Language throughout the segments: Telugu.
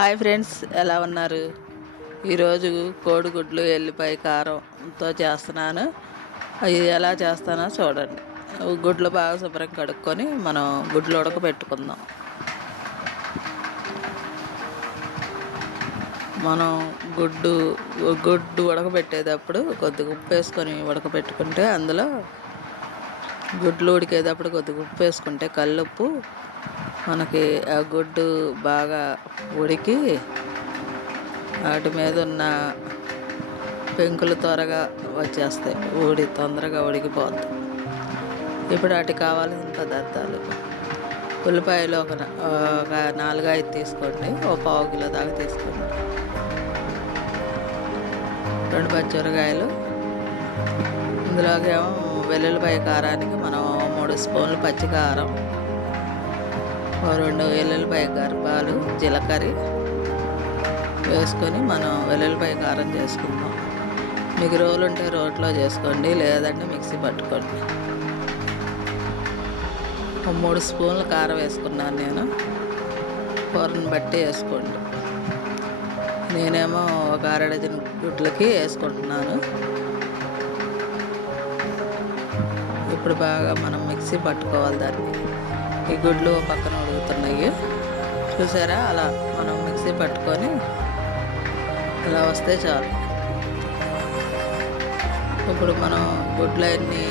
హాయ్ ఫ్రెండ్స్ ఎలా ఉన్నారు? ఈరోజు కోడిగుడ్లు ఎల్లిపాయ కారంతో చేస్తున్నాను. అది ఎలా చేస్తానో చూడండి. గుడ్లు బాగా శుభ్రం కడుక్కొని మనం గుడ్లు ఉడకబెట్టుకుందాం. మనం గుడ్డు గుడ్డు ఉడకబెట్టేటప్పుడు కొద్దిగా ఉప్పు వేసుకొని ఉడకబెట్టుకుంటే అందులో గుడ్లు ఉడికేటప్పుడు కొద్దిగా ఉప్పు వేసుకుంటే కల్లుప్పు మనకి ఆ గుడ్డు బాగా ఉడికి వాటి మీద ఉన్న పెంకులు త్వరగా వచ్చేస్తాయి. ఊడి తొందరగా ఉడికిపోద్ది. ఇప్పుడు వాటికి కావాల్సిన పదార్థాలు ఉల్లిపాయలు ఒక ఒక నాలుగైదు తీసుకోండి. ఒక పావు కిలో దాకా తీసుకోండి. రెండు పచ్చిమిరకాయలు ఇందులోకి ఏమో వెల్లుల్లిపాయ కారానికి మనం మూడు స్పూన్లు పచ్చి కారం రెండు వెల్లుల్లిపాయ గర్భాలు జీలకర్ర వేసుకొని మనం వెల్లుల్లిపాయ కారం చేసుకుందాం. మీకు రోలు ఉంటే రోట్లో చేసుకోండి లేదంటే మిక్సీ పట్టుకోండి. ఒక మూడు స్పూన్లు కారం వేసుకున్నాను నేను. కూరను బట్టి వేసుకోండి. నేనేమో ఒక అరడజన్ గుడ్లకి వేసుకుంటున్నాను. ఇప్పుడు బాగా మనం మిక్సీ పట్టుకోవాలి దాన్ని. ఈ గుడ్లు పక్కన ఉడుకుతున్నాయి చూసారా? అలా మనం మిక్సీ పట్టుకొని ఇలా వస్తే చాలు. ఇప్పుడు మనం గుడ్లు అన్నీ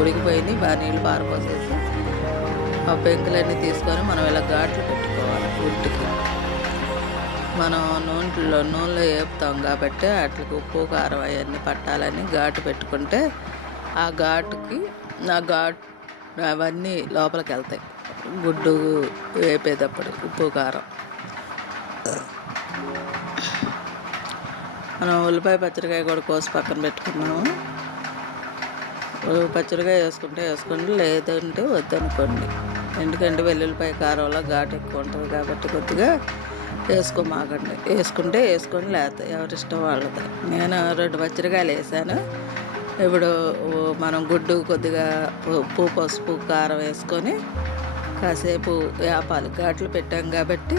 ఉడికిపోయినాయి. బాగా నీళ్ళు పారిపోసేసి ఆ పెంకులన్నీ తీసుకొని మనం ఇలా ఘాట్లు పెట్టుకోవాలి గుడ్డుకి. మనం నూనెలో నూనెలో వేపుతాం కాబట్టి వాటికి ఉప్పు కారం అవన్నీ పట్టాలని ఘాటు పెట్టుకుంటే ఆ ఘాటుకి ఆ ఘాట్ అవన్నీ లోపలికి వెళ్తాయి. గుడ్డు వేపేటప్పుడు ఉప్పు కారం. మనం ఉల్లిపాయ పచ్చడికాయ కూడా కోసి పక్కన పెట్టుకున్నాము. పచ్చడికాయ వేసుకుంటే వేసుకోండి లేదంటే వద్దనుకోండి. ఎందుకంటే వెల్లుల్లిపాయ కారంలో ఘాటు ఎక్కువ ఉంటుంది కాబట్టి కొద్దిగా వేసుకోమాకండి. వేసుకుంటే వేసుకొని లేకపోతే ఎవరిష్టం వాళ్ళది. నేను రెండు పచ్చడికాయలు వేసాను. ఇప్పుడు మనం గుడ్డు కొద్దిగా ఉప్పు పసుపు కారం వేసుకొని కాసేపు వేపాలు ఘాట్లు పెట్టాం కాబట్టి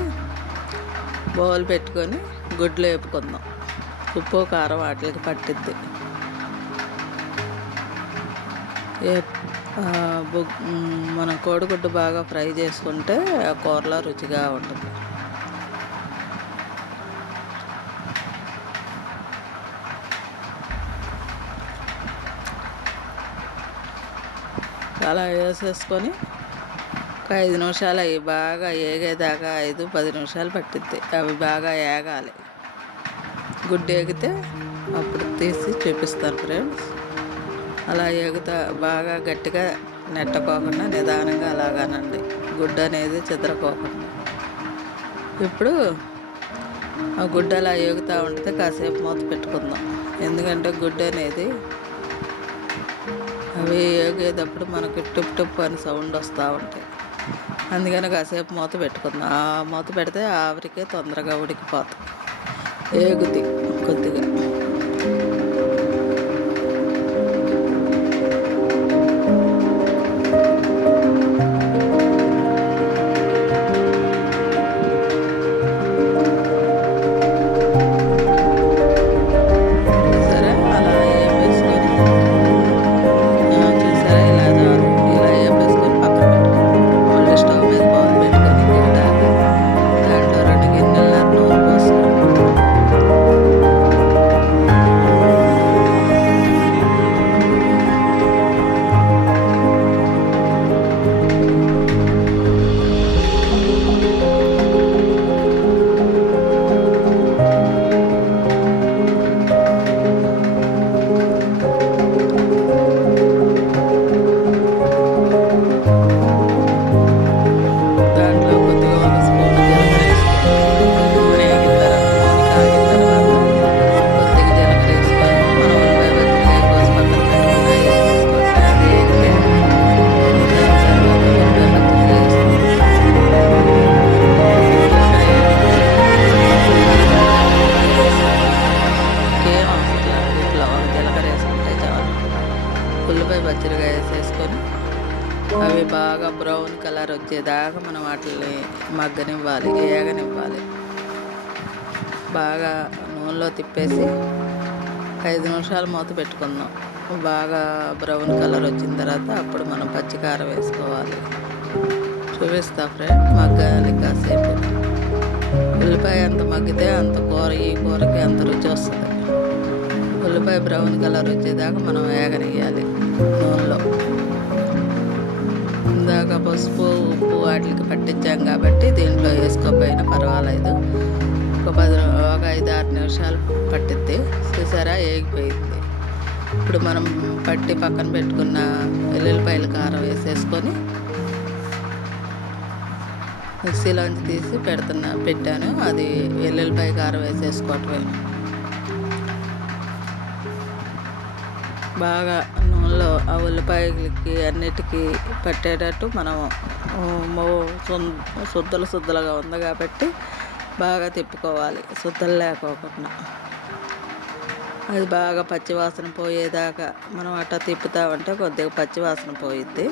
బౌల్ పెట్టుకొని గుడ్లు వేపుకుందాం. ఉప్పు కారం వాటికి పట్టిద్ది. మన మనం కోడిగుడ్డు బాగా ఫ్రై చేసుకుంటే ఆ కూరలో రుచిగా ఉంటుంది. అలా వేసేసుకొని ఒక ఐదు నిమిషాలు అవి బాగా ఏగేదాకా ఐదు పది నిమిషాలు పట్టిద్ది. అవి బాగా ఏగాలి. గుడ్డు ఏగితే అప్పుడు తీసి చూపిస్తాను ఫ్రెండ్స్. అలా ఎగుతా బాగా గట్టిగా నెట్టకోకుండా నిదానంగా అలాగానండి. గుడ్డ అనేది చెదరకోకుండా. ఇప్పుడు ఆ గుడ్డ అలా ఏగుతూ ఉంటే కాసేపు మూత పెట్టుకుందాం. ఎందుకంటే గుడ్డ అనేది అవి ఏగేటప్పుడు మనకి టిప్ టిప్ అని సౌండ్ వస్తూ ఉంటాయి. అందుకని కాసేపు మూత పెట్టుకుందాం. ఆ మూత పెడితే ఆవిరికే తొందరగా ఉడికిపోతాయి. ఏగుద్ది కొద్దిగా. పచ్చడికాయ వేసేసుకొని అవి బాగా బ్రౌన్ కలర్ వచ్చేదాకా మనం వాటిని మగ్గనివ్వాలి ఏగనివ్వాలి. బాగా నూనెలో తిప్పేసి ఐదు నిమిషాలు మూత పెట్టుకుందాం. బాగా బ్రౌన్ కలర్ వచ్చిన తర్వాత అప్పుడు మనం పచ్చికారం వేసుకోవాలి. చూపిస్తా ఫ్రెండ్ మగ్గాలి కాసేపు. ఉల్లిపాయ ఎంత మగ్గితే అంత కూర ఈ కూరకి అంత రుచి వస్తుంది. ఉల్లిపాయ బ్రౌన్ కలర్ వచ్చేదాకా మనం వేగనియాలి నూనెలో ఇందాక పసుపు ఉప్పు వాటికి పట్టించాం కాబట్టి దీంట్లో వేసుకోకపోయినా పర్వాలేదు. ఒక పది ఒక ఐదు ఆరు నిమిషాలు పట్టిద్ది. చూసారా? ఏగిపోయింది. ఇప్పుడు మనం పట్టి పక్కన పెట్టుకున్న వెల్లుల్లిపాయల కారం వేసేసుకొని మిక్సీలోంచి తీసి పెడుతున్నా పెట్టాను. అది వెల్లుల్లిపాయ కారం వేసేసుకోవటమే. బాగా నూనెలో ఆ ఉల్లిపాయలకి అన్నిటికీ పట్టేటట్టు మనం శుద్ధలు శుద్ధలుగా ఉంది కాబట్టి బాగా తిప్పుకోవాలి శుద్ధలు లేకోకుండా. అది బాగా పచ్చివాసన పోయేదాకా మనం అట్లా తిప్పుతామంటే కొద్దిగా పచ్చివాసన పోయిద్ది.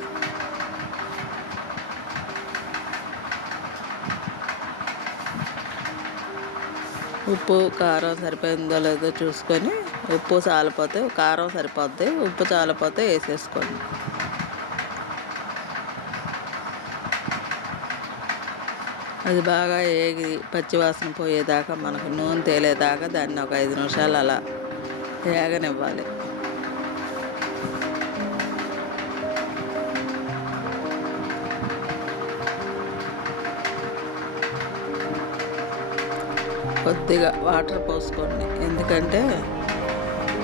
ఉప్పు కారం సరిపోయిందో లేదో చూసుకొని ఉప్పు చాలిపోతే కారం సరిపోద్ది ఉప్పు చాలిపోతే వేసేసుకోండి. అది బాగా ఏగి పచ్చివాసన పోయేదాకా మనకు నూనె తేలేదాకా దాన్ని ఒక ఐదు నిమిషాలు అలా వేగనివ్వాలి కొద్దిగా వాటర్ పోసుకోండి. ఎందుకంటే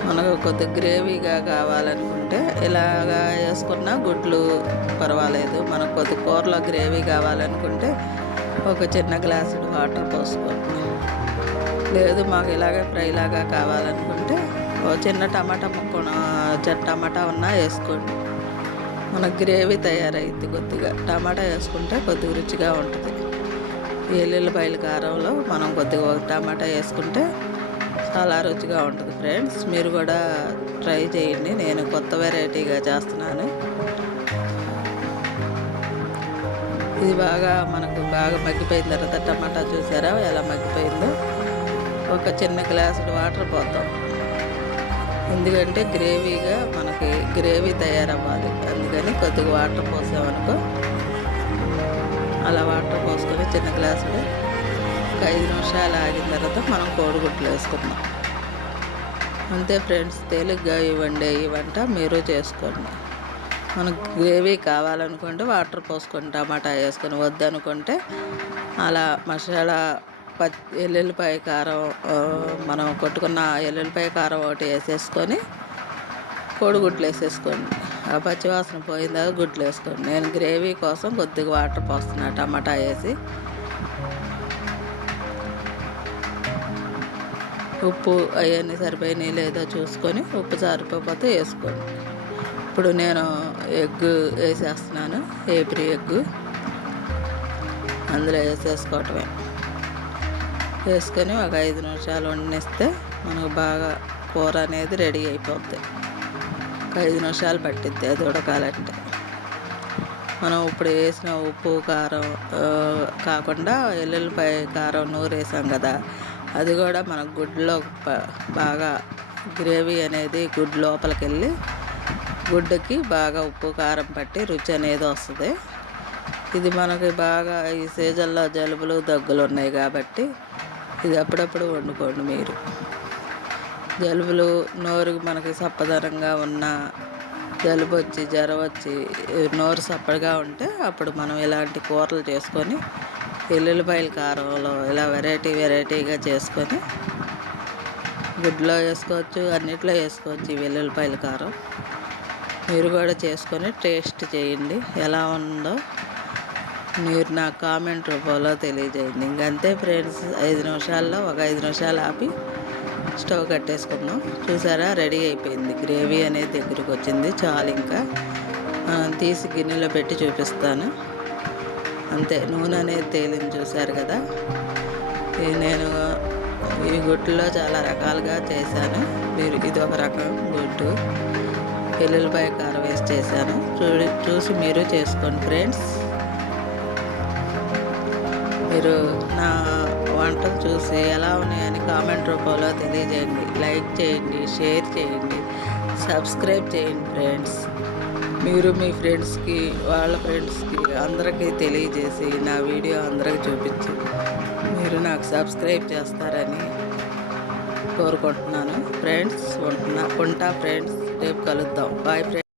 మనకు కొద్దిగా గ్రేవీగా కావాలనుకుంటే ఇలాగా వేసుకున్న గుడ్లు పర్వాలేదు. మనకు కొద్ది కూరలో గ్రేవీ కావాలనుకుంటే ఒక చిన్న గ్లాసు వాటర్ పోసుకోండి. లేదు మాకు ఇలాగే ఫ్రైలాగా కావాలనుకుంటే ఓ చిన్న టమాటా ముక్కను టమాటా ఉన్నా వేసుకోండి. మనకు గ్రేవీ తయారైద్ది కొద్దిగా. టమాటా వేసుకుంటే కొద్దిగా రుచిగా ఉంటుంది. ఎల్లుల్లిపాయల కారంలో మనం కొద్దిగా ఒక టమాటా వేసుకుంటే చాలా రుచిగా ఉంటుంది ఫ్రెండ్స్. మీరు కూడా ట్రై చేయండి. నేను కొత్త వెరైటీగా చేస్తున్నాను. ఇది బాగా మనకు బాగా మగ్గిపోయిన తర్వాత టమాటా చూసారా? ఎలా మగ్గిపోయిందో? ఒక చిన్న గ్లాసుడు వాటర్ పోతాం ఎందుకంటే గ్రేవీగా మనకి గ్రేవీ తయారవ్వాలి. అందుకని కొద్దిగా వాటర్ పోసామనుకో అలా వాటర్ పోసుకొని చిన్న గ్లాసులో ఒక ఐదు నిమిషాలు ఆగిన తర్వాత మనం కోడిగుడ్లు వేసుకుందాం. అంతే ఫ్రెండ్స్ తేలిగ్గా ఇవ్వండి. ఈ వంట మీరు చేసుకోండి. మనకు గ్రేవీ కావాలనుకుంటే వాటర్ పోసుకొని టమాటా వేసుకొని వద్దనుకుంటే అలా మసాలా పచ్చి ఎల్లుల్లిపాయ కారం మనం కొట్టుకున్న ఎల్లుల్లిపాయ కారం ఒకటి వేసేసుకొని కోడిగుడ్లు వేసేసుకోండి. ఆ పచ్చివాసన పోయిన తర్వాత గుడ్లు వేసుకోండి. నేను గ్రేవీ కోసం కొద్దిగా వాటర్ పోస్తున్నా టమాటా వేసి. ఉప్పు అవన్నీ సరిపోయినాయి లేదో చూసుకొని ఉప్పు సరిపోతే వేసుకోండి. ఇప్పుడు నేను ఎగ్ వేసేస్తున్నాను ఏప్రి ఎగ్. అందులో వేసేసుకోవటమే. వేసుకొని ఒక ఐదు నిమిషాలు వండిస్తే మనకు బాగా కూర అనేది రెడీ అయిపోద్ది. ఒక ఐదు నిమిషాలు పట్టిద్ది అది ఉడకాలంటే మనం ఇప్పుడు వేసిన ఉప్పు కారం కాకుండా ఎల్లుల్లిపాయ కారం నూరు వేసాం కదా అది కూడా మన గుడ్లో బాగా గ్రేవీ అనేది గుడ్ లోపలికి వెళ్ళి గుడ్డకి బాగా ఉప్పు కారం పట్టి రుచి అనేది వస్తుంది. ఇది మనకి బాగా ఈ సీజన్లో జలుబులు దగ్గులు ఉన్నాయి కాబట్టి ఇది అప్పుడప్పుడు వండుకోండి మీరు. జలుబులు నోరు మనకి సప్పదనంగా ఉన్న జలుబు వచ్చి జ్వరం వచ్చి నోరు సప్పగా ఉంటే అప్పుడు మనం ఇలాంటి కూరలు చేసుకొని ఎల్లుల్లిపాయల కారంలో ఇలా వెరైటీ వెరైటీగా చేసుకొని గుడ్లో వేసుకోవచ్చు అన్నిట్లో వేసుకోవచ్చు వెల్లుల్లిపాయల కారం. మీరు కూడా చేసుకొని టేస్ట్ చేయండి. ఎలా ఉందో మీరు నా కామెంట్ రూపంలో తెలియజేయండి. ఇంకంతే ఫ్రెండ్స్ ఐదు నిమిషాల్లో ఒక ఐదు నిమిషాలు ఆపి స్టవ్ కట్టేసుకున్నాం. చూసారా? రెడీ అయిపోయింది. గ్రేవీ అనేది దగ్గరికి వచ్చింది. చాలు ఇంకా. తీసి గిన్నెలో పెట్టి చూపిస్తాను. అంతే. నూనె అనేది తేలింది చూసారు కదా? నేను ఈ గుడ్లో చాలా రకాలుగా చేశాను. మీరు ఇది ఒక రకం గుడ్డు. వెల్లుల్లిపాయ కారం వేసి చేశాను. చూడి చూసి మీరు చేసుకోండి ఫ్రెండ్స్. మీరు నా వంటలు చూసి ఎలా ఉన్నాయని కామెంట్ రూపంలో తెలియజేయండి. లైక్ చేయండి షేర్ చేయండి సబ్స్క్రైబ్ చేయండి ఫ్రెండ్స్. మీరు మీ ఫ్రెండ్స్కి వాళ్ళ ఫ్రెండ్స్కి అందరికీ తెలియజేసి నా వీడియో అందరికి చూపించి మీరు నాకు సబ్స్క్రైబ్ చేస్తారని కోరుకుంటున్నాను. ఫ్రెండ్స్ ఉంటున్నా ఉంటా ఫ్రెండ్స్ రేపు కలుద్దాం. Bye friends.